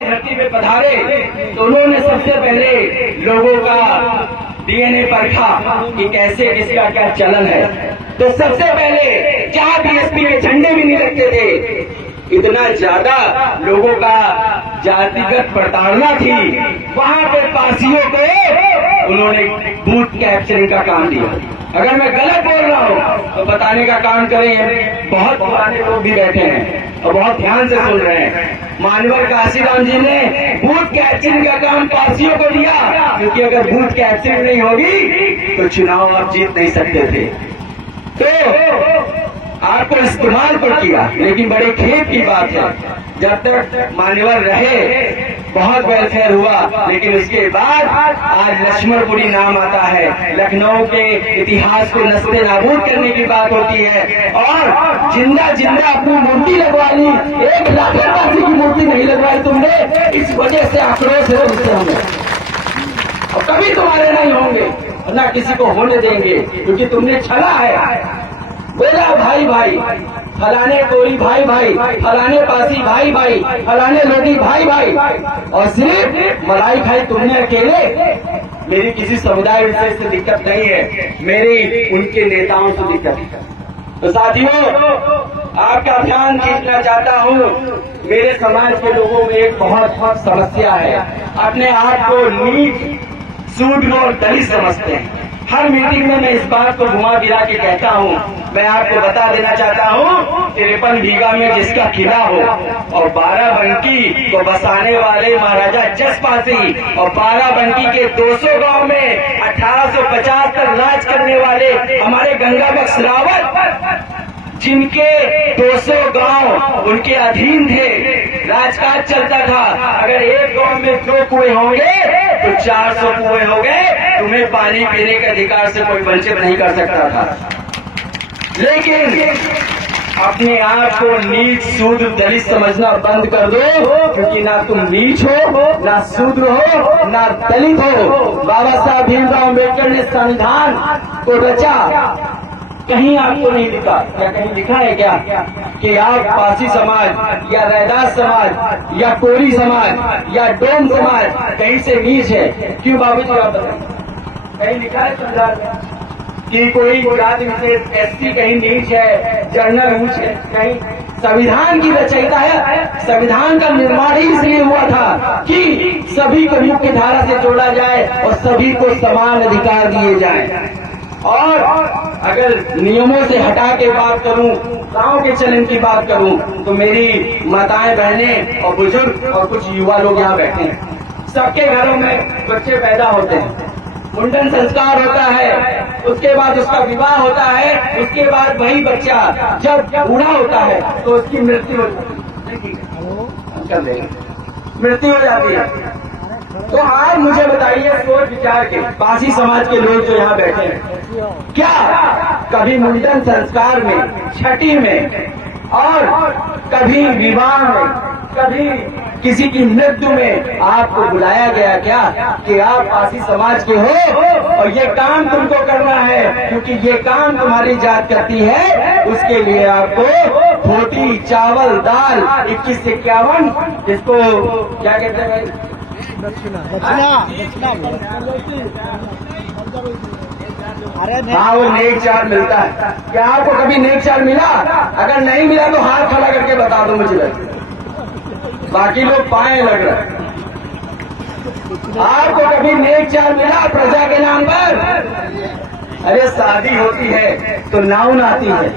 धरती पे पधारे तो उन्होंने सबसे पहले लोगों का डीएनए परखा कि कैसे किसका क्या चलन है। तो सबसे पहले जहां बीएसपी के झंडे भी नहीं लगते थे, इतना ज्यादा लोगों का जातिगत प्रताड़ना थी, वहां पे पार्सियों को उन्होंने बूथ कैप्चरिंग का काम दिया। अगर मैं गलत बोल रहा हूं तो बताने का काम करें। बहुत पुराने लोग भी बैठे हैं और बहुत ध्यान से सुन रहे हैं। मानवर काशीराम जी ने बूथ कैप्चरिंग का काम पार्सियों को दिया, क्योंकि अगर बूथ कैप्चरिंग नहीं होगी तो चुनाव आप जीत नहीं सकते थे। तो आपको इस्तेमाल पर किया, लेकिन बड़े खेत की बात है, जब तक मान्यवर रहे बहुत वेलफेयर हुआ, लेकिन उसके बाद आज लक्ष्मणपुरी नाम आता है। लखनऊ के इतिहास को नस्ते नाबूद करने की बात होती है और जिंदा जिंदा अपनी मूर्ति लगवा ली। एक लाठीबाजी की मूर्ति नहीं लगवाई तुमने, इस वजह से आक्रोश है मुझसे हमें, और कभी तुम्हारे नहीं होंगे, ना किसी को होने देंगे, क्योंकि तुमने छला है। बोला भाई भाई, फलाने कोरी भाई भाई, फलाने पासी भाई भाई, फलाने लोधी भाई भाई, और सिर्फ मलाई खाई तुमने अकेले। मेरी किसी समुदाय विशेष से दिक्कत नहीं है, मेरी उनके नेताओं से दिक्कत है। तो साथियों, आपका ध्यान खींचना चाहता हूँ, मेरे समाज के लोगों में एक बहुत समस्या है, अपने आप को नीच, शूद्र और दलित समझते हैं। हर मीटिंग में मैं इस बात को घुमा फिरा के कहता हूँ। मैं आपको बता देना चाहता हूँ, 53 बीघा में जिसका किला हो और 12 बंकी को बसाने वाले महाराजा जसपासी और 12 बंकी के 200 गांव में 1850 तक राज करने वाले हमारे गंगा बख्श रावत, जिनके 200 गांव उनके अधीन थे, राजकाज चलता था। अगर एक गांव में 2 कुएं होंगे तो 400 कुएं हो गए। तुम्हें पानी पीने के अधिकार से कोई वंचित नहीं कर सकता था। लेकिन अपने आप को नीच, शूद्र, दलित समझना बंद कर दो, क्योंकि ना तुम नीच हो, ना शूद्र हो, ना दलित हो। बाबा साहब भीमराव अम्बेडकर ने संविधान को रचा, कहीं आपको नहीं लिखा, क्या कहीं लिखा है क्या कि आप पासी समाज या रैदास समाज या कोरी समाज या डोम समाज कहीं से नीच है? क्यों बाबूजी आप बताइए, कहीं लिखा है संविधान में कि कोई जाति विशेष एसटी कहीं नीच है, जनरल ऊंच है? कहीं। संविधान की रचयिता है, संविधान का निर्माण ही इसलिए हुआ था कि सभी को मुख्य धारा से जोड़ा जाए और सभी को समान अधिकार दिए जाए। और अगर नियमों से हटा के बात करूं, गांव के चलन की बात करूं, तो मेरी माताएं, बहनें और बुजुर्ग और कुछ युवा लोग यहाँ बैठे हैं। सबके घरों में बच्चे पैदा होते हैं, मुंडन संस्कार होता है, उसके बाद उसका विवाह होता है, उसके बाद वही बच्चा जब बूढ़ा होता है तो उसकी मृत्यु मृत्यु हो जाती है। तो आप मुझे बताइए, सोच विचार के पासी समाज के लोग जो यहाँ बैठे हैं, क्या कभी मुंडन संस्कार में, छठी में और कभी विवाह में, कभी किसी की मृत्यु में आपको बुलाया गया क्या कि आप पासी समाज के हो और ये काम तुमको करना है, क्योंकि ये काम तुम्हारी जात करती है, उसके लिए आपको रोटी, चावल, दाल 21-51, जिसको क्या कहते हैं, हाँ, वो नेक चार मिलता है। क्या आपको कभी नेक चार मिला? अगर नहीं मिला तो हाथ खड़ा करके बता दो मुझे, बाकी लोग पाए लग रहे हैं। आपको कभी नेक चार मिला प्रजा के नाम पर? अरे शादी होती है तो नाउन आती है,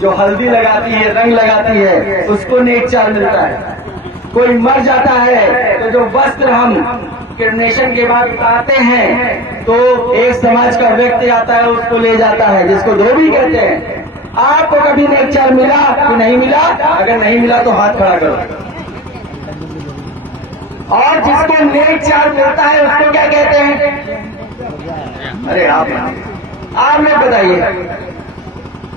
जो हल्दी लगाती है, रंग लगाती है, उसको नेक चार मिलता है। कोई मर जाता है तो जो वस्त्र हम क्रिमेशन के बाद उतारते हैं तो एक समाज का व्यक्ति आता है, उसको ले जाता है, जिसको धोबी कहते हैं। आपको कभी नेक चार मिला कि नहीं मिला? अगर नहीं मिला तो हाथ खड़ा करो। और जिसको नेक चार मिलता है उसको क्या कहते हैं? अरे आप लोग बताइए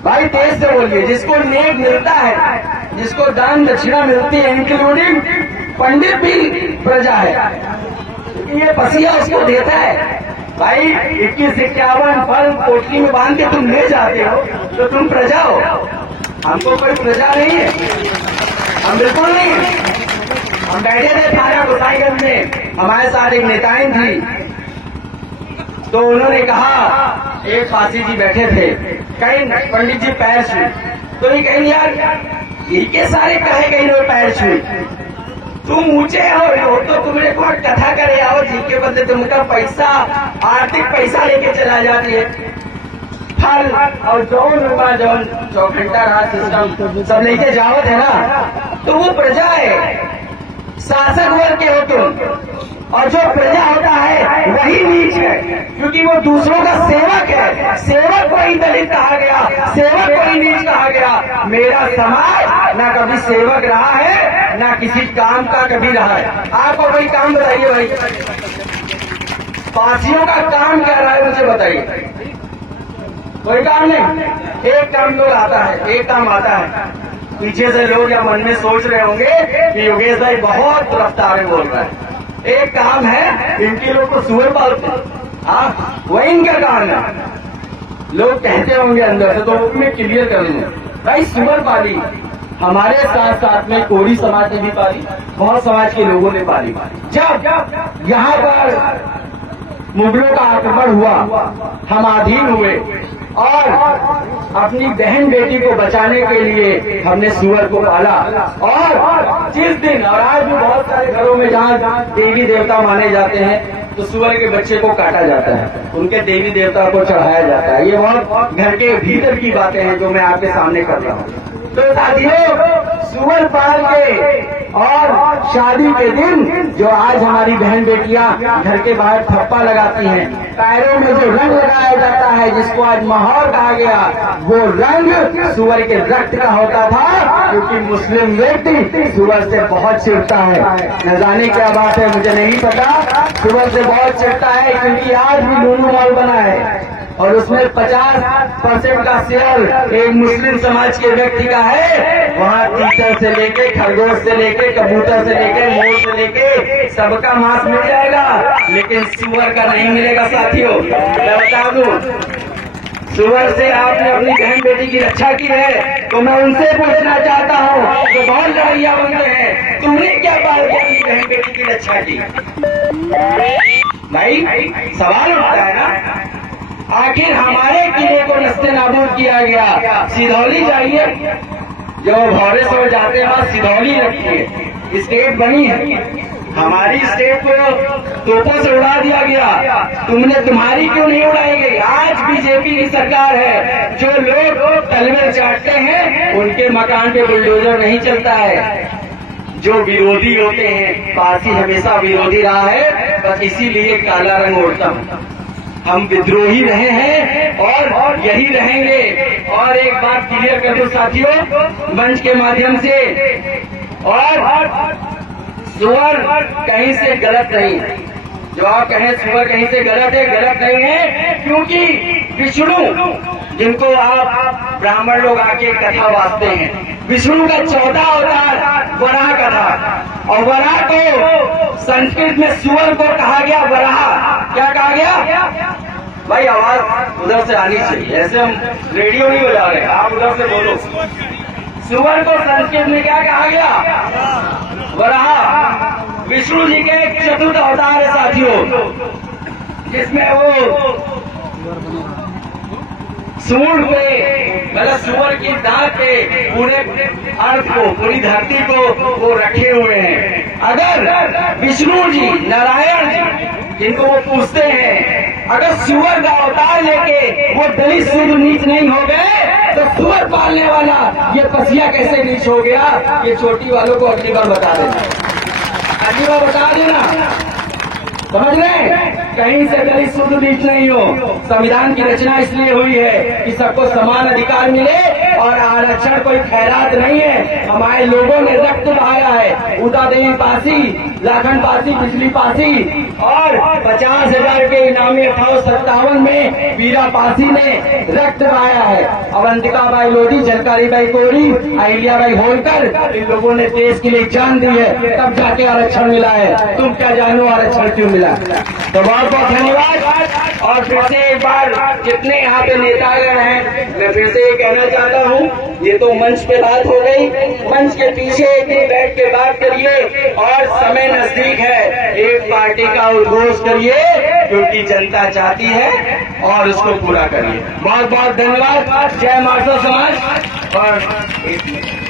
भाई, तेज से बोलिए। जिसको नेक मिलता है, जिसको दान दक्षिणा मिलती है, इंक्लूडिंग पंडित भी प्रजा है, ये पसिया उसको देता है। भाई 21-51 फल पोटली में बांध के तुम ले जाते हो तो तुम प्रजा हो। हमको कोई प्रजा नहीं है, हम बिल्कुल नहीं है। हम बैठे थे थाना गोसाईगंज में, हमारे साथ एक नेताएं थी, तो उन्होंने कहा, एक फांसी जी बैठे थे, कहीं पंडित जी पैर छू, तो ये कहीं यार ये के सारे कहे कहीं लोग पैर छू, तुम ऊंचे हो तो तुमने को कथा करे आओ जी के बदले तुमका पैसा, आर्थिक पैसा लेके चला जाती है, फल और जौन चौघंटा रात सिस्टम सब लेके जाओ थे ना, तो वो प्रजा है, शासक वर्ग के हो तुम, और जो प्रजा होता है वही नीच है, क्योंकि वो दूसरों का सेवक है। सेवक कोई दलित कहा गया, सेवक कोई नीच कहा गया। मेरा समाज ना कभी सेवक रहा है, ना किसी काम का कभी रहा है। आपको कोई काम बताइए भाई, पासियों का काम क्या रहा है मुझे बताइए। कोई काम नहीं, एक काम लोग आता है, एक काम आता है। पीछे से लोग या मन में सोच रहे होंगे कि योगेश भाई बहुत रफ्तार में बोल रहा है। एक काम है, इनके लोग को सुअर पालते हैं, हाँ वही इनका काम है। लोग कहते होंगे अंदर से, तो वो मैं क्लियर कर लूँ भाई, सुअर पाली हमारे साथ साथ में कोरी समाज ने भी पाली, बहुत समाज के लोगों ने पाली। जब यहाँ पर मुगलों का आक्रमण हुआ, हम अधीन हुए और अपनी बहन बेटी को बचाने के लिए हमने सुअर को पाला। और जिस दिन, और आज भी बहुत सारे घरों में जहाँ देवी देवता माने जाते हैं, तो सुअर के बच्चे को काटा जाता है, उनके देवी देवता को चढ़ाया जाता है। ये बहुत घर के भीतर की बातें हैं जो मैं आपके सामने कर रहा हूँ। तो साथियों, सुअर पाल के और शादी के दिन जो आज हमारी बहन बेटियां घर के बाहर थप्पा लगाती हैं, पैरों में जो रंग लगाया जाता है जिसको आज महर कहा गया, वो रंग सुअर के रक्त का होता था, क्योंकि मुस्लिम व्यक्ति सुअर से बहुत चिढ़ता है। न जाने क्या बात है, मुझे नहीं पता, सुअर से बहुत चिढ़ता है, क्योंकि आज भी लूलू मॉल बना है और उसमें 50% का शेयर एक मुस्लिम समाज के व्यक्ति का है। वहाँ तीतर से लेके, खरगोश से लेके, कबूतर से लेके, मोर से लेके सबका मांस मिल जाएगा, लेकिन सुअर का नहीं मिलेगा। साथियों, मैं बता दूं, सुअर से आपने अपनी बहन बेटी की रक्षा की है, तो मैं उनसे पूछना चाहता हूँ जो बहुत लड़ाइया बनते हैं, तुमने क्या पाल के अपनी बहन बेटी की रक्षा की? भाई सवाल उठता है ना, आखिर हमारे किले को नस्ते नाबूद किया गया। सिधौली जाइए, जो भौरे से जाते हैं वहाँ सिधौली रखी है, स्टेट बनी है, हमारी स्टेट को तोपों से उड़ा दिया गया। तुम्हारी क्यों नहीं उड़ाई गई? आज बीजेपी की सरकार है, जो लोग तलवे चाटते हैं उनके मकान पे बुलडोजर नहीं चलता है। जो विरोधी होते हैं, पार्टी हमेशा विरोधी रहा है, बस इसीलिए काला रंग ओढ़ता हूँ। हम विद्रोही रहे हैं और यही रहेंगे। और एक बात क्लियर कर दूं साथियों, मंच के माध्यम से, और सुअर कहीं से गलत नहीं, जो आप कहें सुअर कहीं से गलत है, गलत नहीं है, क्योंकि विष्णु जिनको आप ब्राह्मण लोग आके कथा वाचते हैं, विष्णु का 14 अवतार वराह कथा, और वराह को संस्कृत में सुअर को कहा गया वराह। क्या कहा गया भाई? आवाज उधर से आनी चाहिए, ऐसे हम रेडियो नहीं बजा रहे, आप उधर से बोलो। सुअर को संस्कृत में क्या कहा गया? वराह। विष्णु जी के एक चतुर्थ अवतार है साथियों, जिसमें वो सूंड पे, मतलब सुअर की दांत पे पूरे अर्थ को, पूरी धरती को वो रखे हुए हैं। अगर विष्णु जी, नारायण जी जिनको वो पूछते हैं, अगर सुअर का अवतार लेके वो दलित शुद्ध नीच नहीं हो गए, तो सुअर पालने वाला ये पसिया कैसे नीच हो गया? ये छोटी वालों को अगली बार बता देना, अगली बार बता देना, समझ रहे हैं? कहीं से दलित शुद्ध नीच नहीं हो। संविधान की रचना इसलिए हुई है कि सबको समान अधिकार मिले, और आरक्षण कोई खैरात नहीं है। हमारे लोगों ने रक्त बहाया है, उदा देवी पासी, लाखन पासी, बिजली पासी, और 50,000 के इनामी 1857 में वीरा पासी ने रक्त बहाया है। अवंतिका बाई लोधी, झलकारी बाई कोरी, अहिल्या बाई होलकर, इन लोगों ने देश के लिए जान दी है, तब जाके आरक्षण मिला है। तुम क्या जानो आरक्षण क्यों मिला? तो बहुत बहुत धन्यवाद। और फिर से एक बार जितने यहाँ पे नेतागण हैं, मैं फिर से ये कहना चाहता हूँ, ये तो मंच पे बात हो गई, मंच के पीछे एक दिन बैठ के बात करिए और समय नजदीक है, एक पार्टी का उद्घोष करिए क्योंकि जनता चाहती है और उसको पूरा करिए। बहुत बहुत धन्यवाद। जय मार्शल समाज। और